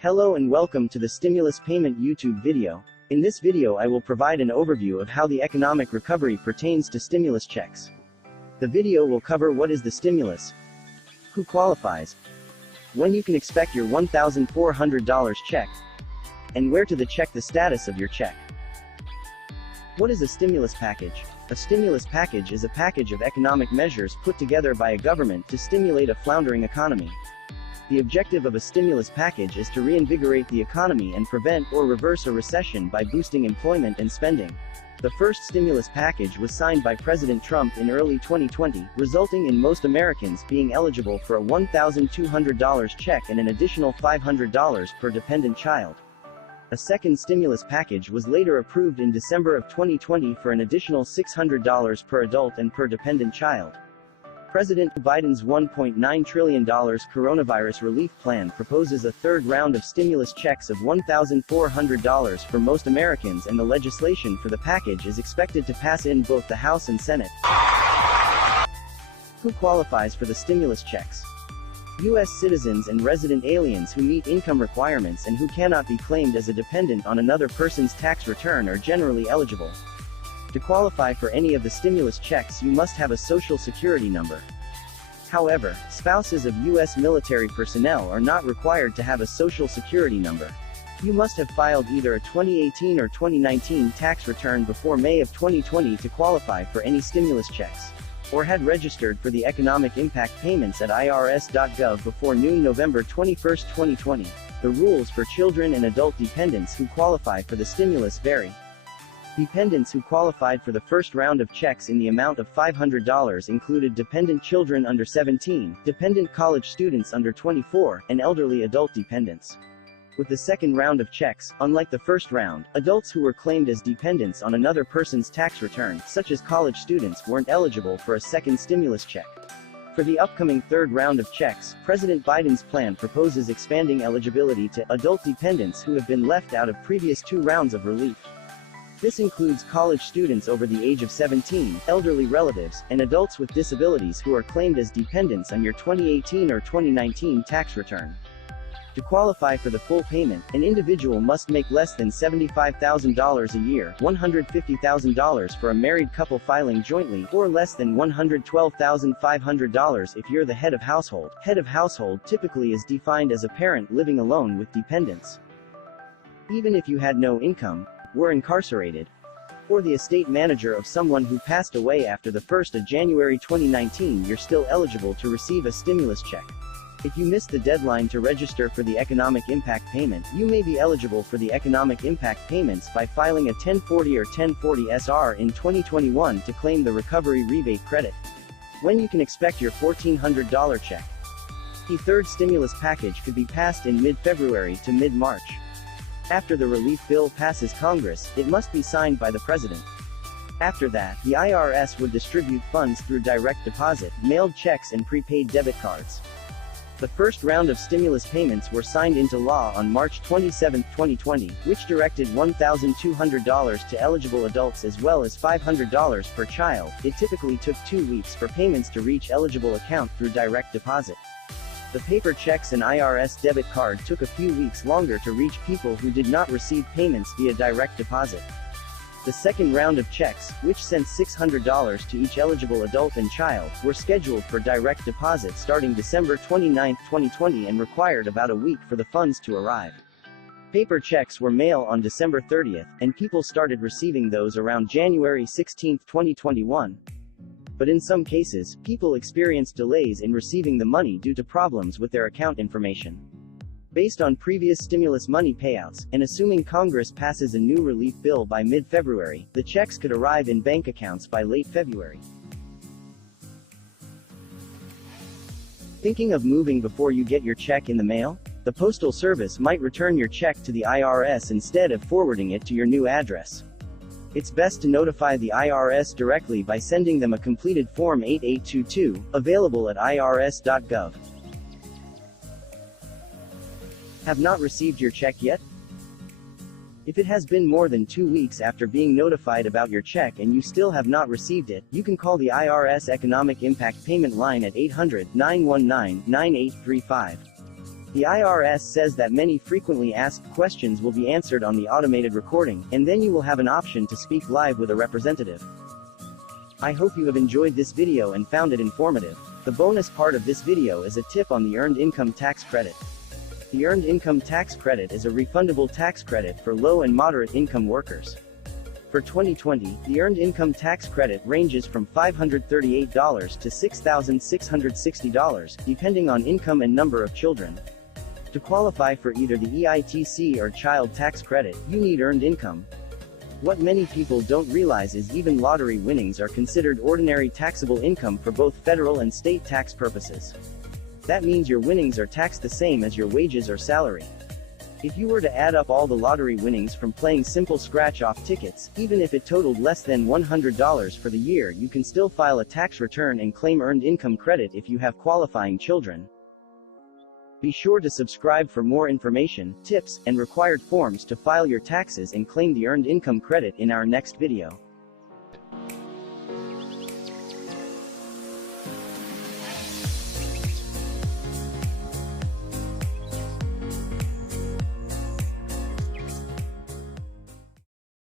Hello and welcome to the Stimulus Payment YouTube video. In this video I will provide an overview of how the economic recovery pertains to stimulus checks. The video will cover what is the stimulus, who qualifies, when you can expect your $1,400 check, and where to check the status of your check. What is a stimulus package? A stimulus package is a package of economic measures put together by a government to stimulate a floundering economy. The objective of a stimulus package is to reinvigorate the economy and prevent or reverse a recession by boosting employment and spending. The first stimulus package was signed by President Trump in early 2020, resulting in most Americans being eligible for a $1,200 check and an additional $500 per dependent child. A second stimulus package was later approved in December of 2020 for an additional $600 per adult and per dependent child. President Biden's $1.9 trillion coronavirus relief plan proposes a third round of stimulus checks of $1,400 for most Americans, and the legislation for the package is expected to pass in both the House and Senate. Who qualifies for the stimulus checks? U.S. citizens and resident aliens who meet income requirements and who cannot be claimed as a dependent on another person's tax return are generally eligible. To qualify for any of the stimulus checks, you must have a Social Security number. However, spouses of U.S. military personnel are not required to have a Social Security number. You must have filed either a 2018 or 2019 tax return before May of 2020 to qualify for any stimulus checks, or had registered for the economic impact payments at irs.gov before noon November 21, 2020. The rules for children and adult dependents who qualify for the stimulus vary. Dependents who qualified for the first round of checks in the amount of $500 included dependent children under 17, dependent college students under 24, and elderly adult dependents. With the second round of checks, unlike the first round, adults who were claimed as dependents on another person's tax return, such as college students, weren't eligible for a second stimulus check. For the upcoming third round of checks, President Biden's plan proposes expanding eligibility to adult dependents who have been left out of previous two rounds of relief. This includes college students over the age of 17, elderly relatives, and adults with disabilities who are claimed as dependents on your 2018 or 2019 tax return. To qualify for the full payment, an individual must make less than $75,000 a year, $150,000 for a married couple filing jointly, or less than $112,500 if you're the head of household. Head of household typically is defined as a parent living alone with dependents. Even if you had no income, were incarcerated, or the estate manager of someone who passed away after the 1st of January 2019, you're still eligible to receive a stimulus check. If you missed the deadline to register for the economic impact payment, you may be eligible for the economic impact payments by filing a 1040 or 1040-SR in 2021 to claim the recovery rebate credit. When you can expect your $1,400 check? The third stimulus package could be passed in mid-February to mid-March. After the relief bill passes Congress, it must be signed by the President. After that, the IRS would distribute funds through direct deposit, mailed checks and prepaid debit cards. The first round of stimulus payments were signed into law on March 27, 2020, which directed $1,200 to eligible adults as well as $500 per child. It typically took 2 weeks for payments to reach eligible account through direct deposit. The paper checks and IRS debit card took a few weeks longer to reach people who did not receive payments via direct deposit. The second round of checks, which sent $600 to each eligible adult and child, were scheduled for direct deposit starting December 29, 2020 and required about a week for the funds to arrive. Paper checks were mailed on December 30, and people started receiving those around January 16, 2021. But in some cases, people experienced delays in receiving the money due to problems with their account information. Based on previous stimulus money payouts, and assuming Congress passes a new relief bill by mid-February, the checks could arrive in bank accounts by late February. Thinking of moving before you get your check in the mail? The Postal Service might return your check to the IRS instead of forwarding it to your new address. It's best to notify the IRS directly by sending them a completed Form 8822, available at irs.gov. Have not received your check yet? If it has been more than 2 weeks after being notified about your check and you still have not received it, you can call the IRS Economic Impact Payment Line at 800-919-9835. The IRS says that many frequently asked questions will be answered on the automated recording, and then you will have an option to speak live with a representative. I hope you have enjoyed this video and found it informative. The bonus part of this video is a tip on the Earned Income Tax Credit. The Earned Income Tax Credit is a refundable tax credit for low and moderate income workers. For 2020, the Earned Income Tax Credit ranges from $538 to $6,660, depending on income and number of children. To qualify for either the EITC or Child Tax Credit, you need earned income. What many people don't realize is even lottery winnings are considered ordinary taxable income for both federal and state tax purposes. That means your winnings are taxed the same as your wages or salary. If you were to add up all the lottery winnings from playing simple scratch-off tickets, even if it totaled less than $100 for the year, you can still file a tax return and claim earned income credit if you have qualifying children. Be sure to subscribe for more information, tips, and required forms to file your taxes and claim the earned income credit in our next video.